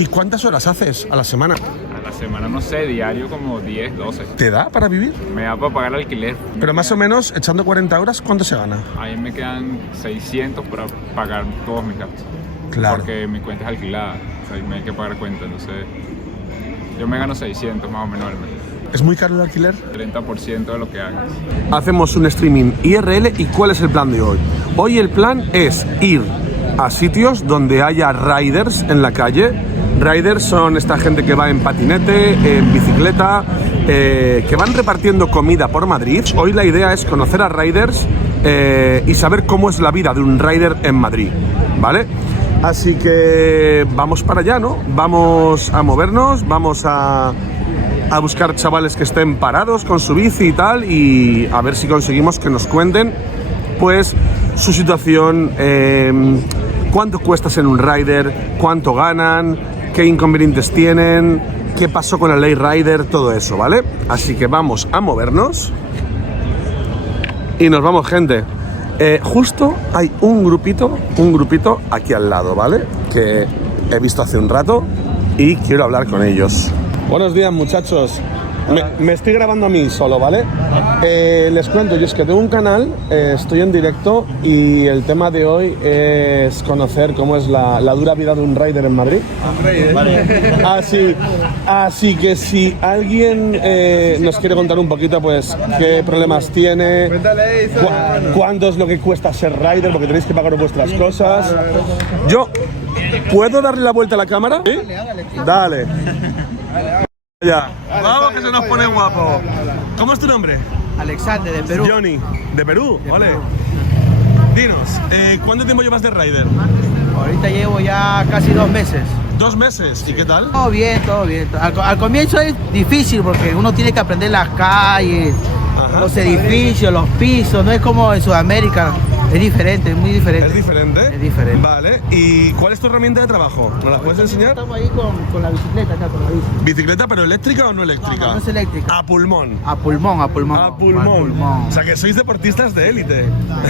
¿Y cuántas horas haces a la semana? A la semana, no sé, diario como 10, 12. ¿Te da para vivir? Me da para pagar el alquiler. Pero más o menos, echando 40 horas, ¿cuánto se gana? Ahí me quedan 600 para pagar todos mis gastos. Claro. Porque mi cuenta es alquilada, o sea, me hay que pagar cuenta, entonces yo me gano 600 más o menos al mes. ¿Es muy caro el alquiler? 30% de lo que hagas. Hacemos un streaming IRL y ¿cuál es el plan de hoy? Hoy el plan es ir a sitios donde haya riders en la calle. Riders son esta gente que va en patinete, en bicicleta, que van repartiendo comida por Madrid. Hoy la idea es conocer a riders y saber cómo es la vida de un rider en Madrid, ¿vale? Así que vamos para allá, ¿no? Vamos a movernos, vamos a buscar chavales que estén parados con su bici y tal, y a ver si conseguimos que nos cuenten pues su situación, cuánto cuesta ser un rider, cuánto ganan, qué inconvenientes tienen, qué pasó con la ley rider, todo eso, ¿vale? Así que vamos a movernos y nos vamos, gente. Justo hay un grupito aquí al lado, ¿vale? Que he visto hace un rato y quiero hablar con ellos. Buenos días, muchachos. Me estoy grabando a mí solo, ¿vale? Les cuento, yo es que tengo un canal, estoy en directo y el tema de hoy es conocer cómo es la dura vida de un rider en Madrid. Vale. Así que si alguien nos quiere contar un poquito, pues, qué problemas tiene, cuánto es lo que cuesta ser rider, porque tenéis que pagar vuestras cosas. Yo, ¿puedo darle la vuelta a la cámara? ¿Sí? Dale. Ya. Vamos, que se nos pone guapo. ¿Cómo es tu nombre? Alexander, de Perú. Johnny, ¿de Perú? Vale. Dinos, ¿cuánto tiempo llevas de rider? Ahorita llevo ya casi 2 meses. 2 meses, ¿y qué tal? Todo bien, todo bien. Al comienzo es difícil porque uno tiene que aprender las calles, los edificios, los pisos. No es como en Sudamérica. Es diferente, es muy diferente. ¿Es diferente? Es diferente. Vale, ¿y cuál es tu herramienta de trabajo? ¿Nos la puedes enseñar? Estamos ahí con la bicicleta, acá con la bici. ¿Bicicleta, pero eléctrica o no eléctrica? No es eléctrica. A pulmón. A pulmón, a pulmón. A pulmón. O sea que sois deportistas de élite.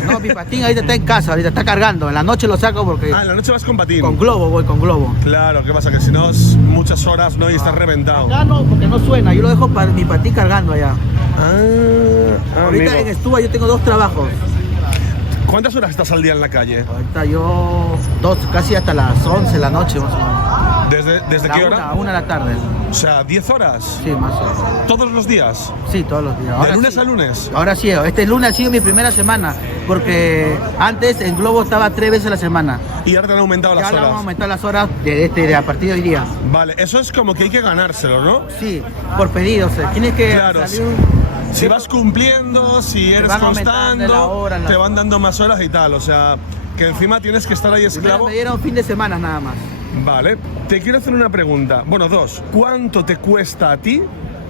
No, mi patín ahorita está en casa, ahorita está cargando. En la noche lo saco porque... Ah, en la noche vas con patín. Con globo, voy con globo. Claro, ¿qué pasa? Que si no es muchas horas, ¿no? Y estás reventado. Acá no, porque no suena. Yo lo dejo para mi patín cargando allá. Ahorita amigo. en Estuva yo tengo 2 trabajos. ¿Cuántas horas estás al día en la calle? Ahorita yo casi hasta las 11 de la noche más o menos. ¿Desde qué hora? 1 de la tarde. O sea, 10 horas. Sí, más o menos. ¿Todos los días? Sí, todos los días. ¿De lunes a lunes? Ahora sí, este lunes ha sido mi primera semana, porque antes en Globo estaba 3 veces a la semana. Y ahora te han aumentado las Ya horas. le vamos a aumentar las horas de a partir de hoy día. Vale, eso es como que hay que ganárselo, ¿no? Sí, por pedido, o sea, tienes que Claro, salir si vas cumpliendo, si eres van aumentando constante, la hora, te van dando más horas y tal. O sea, que encima tienes que estar ahí Primero esclavo. me dieron fin de semana nada más. Vale, te quiero hacer una pregunta. Bueno, 2. ¿Cuánto te cuesta a ti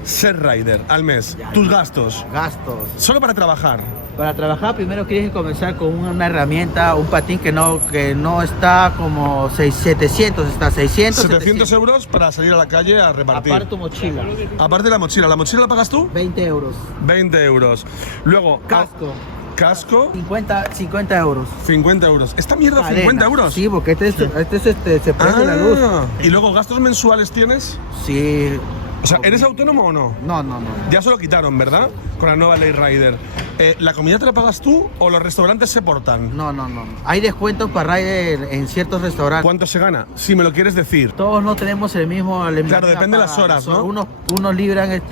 ser rider al mes? Tus gastos. Gastos. Solo para trabajar. Para trabajar primero tienes que comenzar con una herramienta, un patín que no está como 700, está 600. 700 euros para salir a la calle a repartir. Aparte tu mochila. Aparte la mochila. ¿La mochila la pagas tú? 20 euros. 20 euros. Luego, Casco. Casco, 50 euros. 50 euros. ¿Esta mierda Cadena. 50 euros? Sí, porque se prende la luz. ¿Y luego gastos mensuales tienes? Sí. O sea, ¿eres autónomo o no? No. Ya se lo quitaron, ¿verdad? Con la nueva ley rider. ¿La comida te la pagas tú o los restaurantes se portan? No. Hay descuentos para rider en ciertos restaurantes. ¿Cuánto se gana? Si me lo quieres decir. Todos no tenemos el mismo... Claro, depende de las horas, ¿no? Unos libran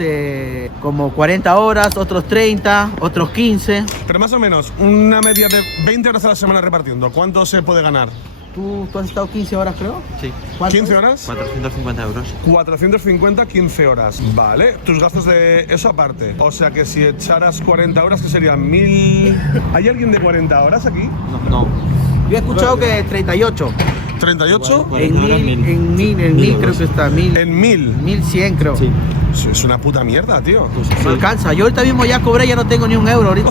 como 40 horas, otros 30, otros 15. Pero más o menos, una media de 20 horas a la semana repartiendo. ¿Cuánto se puede ganar? ¿Tú has estado 15 horas, creo? Sí. ¿15 horas? 450 euros. 450, 15 horas. Vale. Tus gastos de eso aparte. O sea que si echaras 40 horas, que serían 1000... ¿Hay alguien de 40 horas aquí? No. Yo he escuchado que 38. ¿38? En mil creo que está. ¿En 1000? 1100 creo. Sí. Es una puta mierda, tío. No alcanza. Yo ahorita mismo ya cobré, ya no tengo ni un euro ahorita.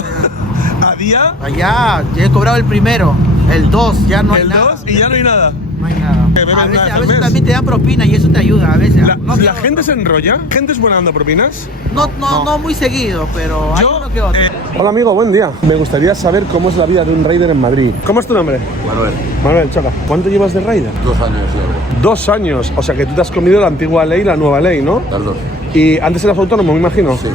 ¿A día? Allá, ya he cobrado el primero. El 2, ya no hay El nada. 2 y ya no hay nada. No hay nada. Que beben A veces, nada a al veces mes. también te dan propina y eso te ayuda. A veces. ¿La gente se enrolla? ¿Gente es buena dando propinas? No muy seguido, pero hay uno que otro. Hola amigo, buen día. Me gustaría saber cómo es la vida de un rider en Madrid. ¿Cómo es tu nombre? Manuel, Manuel, choca. ¿Cuánto llevas de rider? 2 años llevo. 2 años. O sea que tú te has comido la antigua ley y la nueva ley, ¿no? Las dos. Y antes eras autónomo, me imagino. Sí.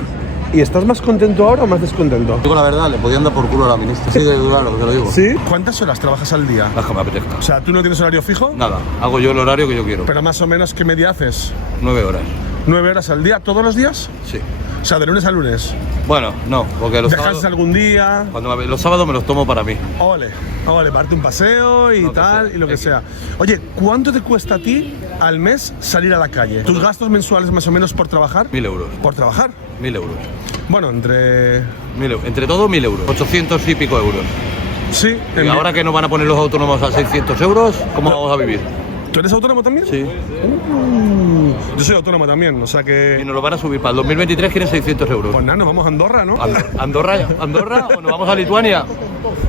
¿Y estás más contento ahora o más descontento? Digo la verdad, le podían dar por culo a la ministra. Sí, claro, que lo digo. ¿Sí? ¿Cuántas horas trabajas al día? Las que me apetezca. O sea, ¿tú no tienes horario fijo? Nada, hago yo el horario que yo quiero. Pero más o menos, ¿qué media haces? 9 horas. 9 horas al día, todos los días? Sí. O sea, de lunes a lunes. Bueno, no, porque los ¿Descansas sábados, algún día? los sábados me los tomo para mí. Ole, parte un paseo y Lo que tal, sea, y lo que X. sea. Oye, ¿cuánto te cuesta a ti al mes salir a la calle? ¿Tus gastos mensuales más o menos por trabajar? 1.000 euros. ¿Por trabajar? 1.000 euros. Bueno, entre... 1.000 euros. Entre todo, 1.000 euros. 800 y pico euros. Sí. Y ahora que nos van a poner los autónomos a 600 euros, ¿cómo vamos a vivir? ¿Tú eres autónomo también? Sí. Yo soy autónomo también, o sea Y que... nos lo van a subir. Para el 2023 quieren 600 euros. Pues nada, nos vamos a Andorra, ¿no? ¿Andorra o nos vamos a Lituania?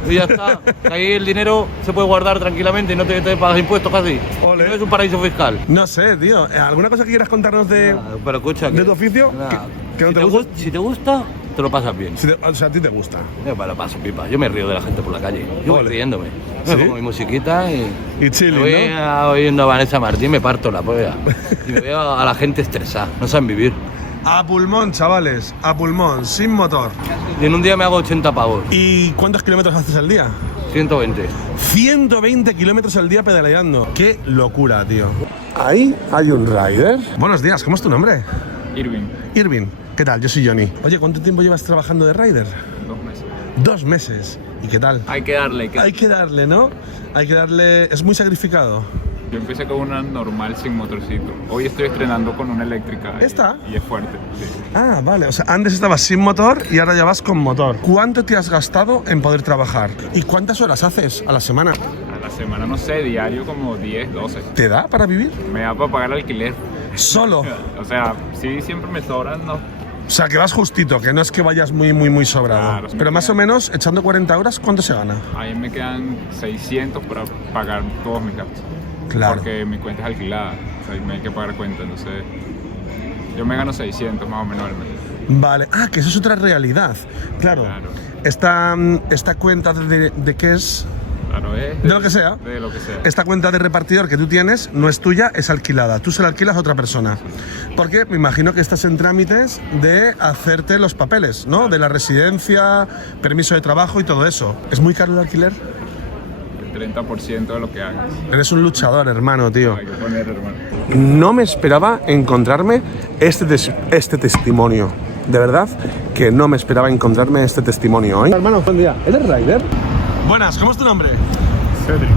Y ya está. Ahí el dinero se puede guardar tranquilamente y no te pagas impuestos casi. Ole. Y no es un paraíso fiscal. No sé, tío. ¿Alguna cosa que quieras contarnos de Pero escucha, tu oficio? nada. ¿Que no si te te gusta? Si te gusta, te lo pasas bien. O sea, a ti te gusta. Yo me lo paso pipa. Yo me río de la gente por la calle. Yo voy Ole. riéndome. Me ¿Sí? pongo mi musiquita y Y chilling, me voy ¿no? oyendo a Vanessa Martín, me parto la polla. Y me veo a la gente estresada. No saben vivir. A pulmón, chavales. A pulmón, sin motor. Y en un día me hago 80 pavos. ¿Y cuántos kilómetros haces al día? 120. 120 kilómetros al día pedaleando. ¡Qué locura, tío! Ahí hay un rider. Buenos días, ¿cómo es tu nombre? Irving, Irving. ¿Qué tal? Yo soy Johnny. Oye, ¿cuánto tiempo llevas trabajando de rider? 2 meses. 2 meses. ¿Y qué tal? Hay que darle, Hay que darle, ¿no? Hay que darle... Es muy sacrificado. Yo empecé con una normal sin motorcito. Hoy estoy estrenando con una eléctrica. ¿Esta? Y es fuerte, sí. Ah, vale. O sea, antes estabas sin motor y ahora ya vas con motor. ¿Cuánto te has gastado en poder trabajar? ¿Y cuántas horas haces a la semana? A la semana, no sé, diario como 10, 12. ¿Te da para vivir? Me da para pagar el alquiler. Solo. O sea, sí, siempre me sobran, no. O sea, que vas justito, que no es que vayas muy sobrado. Claro, Pero más o menos, echando 40 horas, ¿cuánto se gana? Ahí me quedan 600 para pagar todos mis gastos. Claro. Porque mi cuenta es alquilada. O sea, me hay que pagar cuenta, entonces... Yo me gano 600 más o menos al mes. Vale. Ah, que eso es otra realidad. Claro. Claro. Esta cuenta de qué es... Claro, es De lo que sea. De lo que sea. Esta cuenta de repartidor que tú tienes no es tuya, es alquilada. Tú se la alquilas a otra persona. Porque me imagino que estás en trámites de hacerte los papeles, ¿no? De la residencia, permiso de trabajo y todo eso. ¿Es muy caro el alquiler? El 30% de lo que hagas. Eres un luchador, hermano, tío. Hay que poner, hermano. No me esperaba encontrarme este testimonio. De verdad que no me esperaba encontrarme este testimonio hoy. Hermano, buen día. ¿Eres rider? Buenas, ¿cómo es tu nombre? Cedric.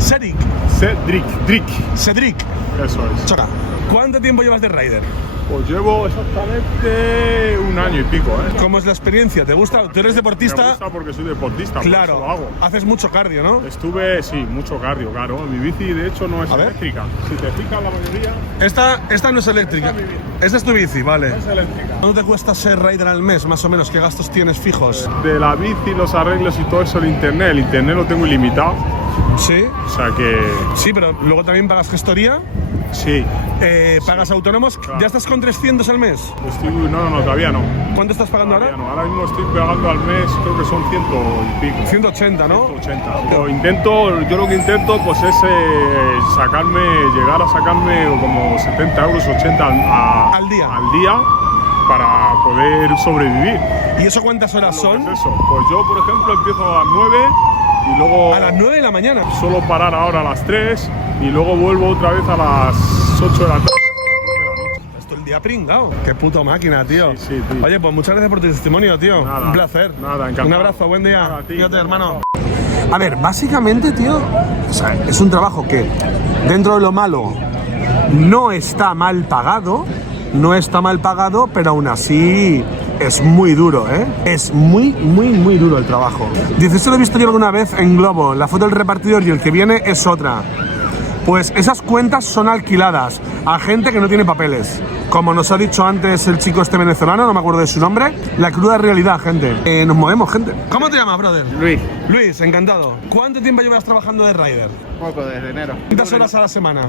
Cedric. Cedric. Cedric. Eso es. Choca. ¿Cuánto tiempo llevas de rider? Pues llevo exactamente 1 año y pico, ¿eh? ¿Cómo es la experiencia? ¿Te gusta? ¿Tú eres Me deportista? gusta porque soy deportista, por eso Claro. lo hago. Haces mucho cardio, ¿no? Estuve, sí, mucho cardio, claro. Mi bici, de hecho, no es A ver. eléctrica. Si te fijas, la mayoría Esta no es eléctrica. Esta es mi bici. Esta es tu bici, vale. es eléctrica. ¿Cuánto te cuesta ser rider al mes, más o menos? ¿Qué gastos tienes fijos? De la bici, los arreglos y todo eso, el internet lo tengo ilimitado. Sí. O sea que, Sí, pero luego también pagas gestoría, sí. pagas autónomos. Claro. ¿Ya estás con 300 al mes? No, todavía no. ¿Cuánto estás pagando Todavía ahora? no. Ahora mismo estoy pagando al mes, creo que son 100 y pico. 180, ¿no? 180. Yo lo que intento pues es llegar a sacarme como 70 euros, 80 Al día. para poder sobrevivir. ¿Y eso cuántas horas Lo que son? es eso. Pues yo, por ejemplo, empiezo a las 9 y luego A las 9 de la mañana. suelo parar ahora a las 3 y luego vuelvo otra vez a las 8 de la tarde. Esto el día pringao. Qué puta máquina, tío. Sí, sí, tío. Oye, pues muchas gracias por tu testimonio, tío. Nada. Un placer. Nada, encantado. Un abrazo, buen día. Nada, a ti. Fíjate, hermano. A ver, básicamente, tío, o sea, es un trabajo que, dentro de lo malo, no está mal pagado. No está mal pagado, pero aún así es muy duro, ¿eh? Es muy duro el trabajo. Dice, eso lo he visto yo alguna vez en Globo. La foto del repartidor y el que viene es otra. Pues esas cuentas son alquiladas a gente que no tiene papeles. Como nos ha dicho antes el chico este venezolano, no me acuerdo de su nombre, la cruda realidad, gente. Nos movemos, gente. ¿Cómo te llamas, brother? Luis, Luis, encantado. ¿Cuánto tiempo llevas trabajando de rider? poco desde enero. ¿Cuántas horas a la semana?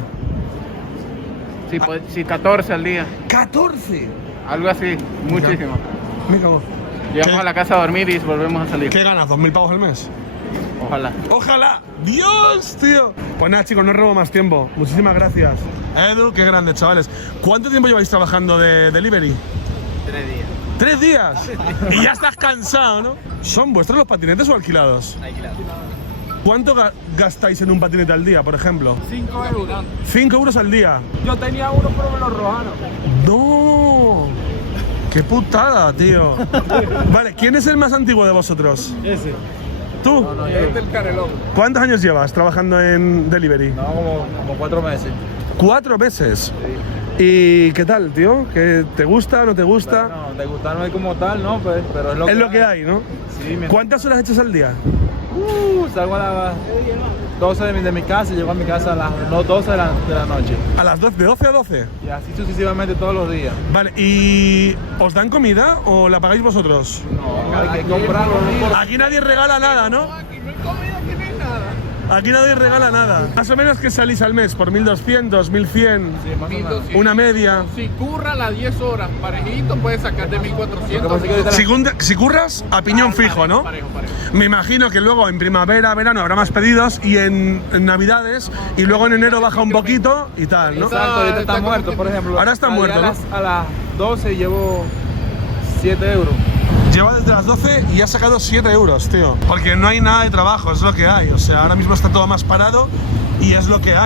Sí, 14 al día. ¡14! Algo así, muchísimo. Me cago. Llegamos a la casa a dormir y volvemos a salir. ¿Qué ganas? ¿2.000 pavos al mes? Ojalá. ¡Ojalá! ¡Dios, tío! Pues nada, chicos, no robo más tiempo. Muchísimas gracias. Edu, qué grande, chavales. ¿Cuánto tiempo lleváis trabajando de delivery? 3 días. ¿3 días? Y ya estás cansado, ¿no? ¿Son vuestros los patinetes o alquilados? Alquilados. ¿Cuánto gastáis en un patinete al día, por ejemplo? 5 euros. 5 euros al día. Yo tenía uno, pero me lo robaron. ¡No! ¡Qué putada, tío! Vale, ¿quién es el más antiguo de vosotros? Ese. ¿Tú? Este es el carelón. ¿Cuántos años llevas trabajando en delivery? No, como 4 meses. 4 meses. ¿Y qué tal, tío? ¿Que te gusta, no te gusta? No, de gustar no hay como tal, ¿no? Pues, pero Es lo que hay, ¿no? Sí, ¿Cuántas horas echas al día? Salgo a las 12 de mi casa y llego a mi casa a las 12 de la noche. ¿A las 12? ¿De 12 a 12? Y así sucesivamente todos los días. Vale, ¿y os dan comida o la pagáis vosotros? No, hay que comprarlo. Aquí nadie regala nada, ¿no? Aquí no hay comida, aquí no hay nada. Aquí nadie regala nada. Más o menos que salís al mes, por 1.200, 1.100, Sí, más o menos. una media. Si curra las 10 horas parejito, puedes sacar de 1.400. Si curras, a piñón fijo, ¿no? Parejo. Me imagino que luego en primavera, verano habrá más pedidos y en navidades y luego en enero baja un poquito y tal, ¿no? Exacto, ahorita está muerto, por ejemplo. Ahora está muerto, ¿no? A las 12 llevo 7 euros. Lleva desde las 12 y ha sacado 7 euros, tío. Porque no hay nada de trabajo, es lo que hay. O sea, ahora mismo está todo más parado y es lo que hay.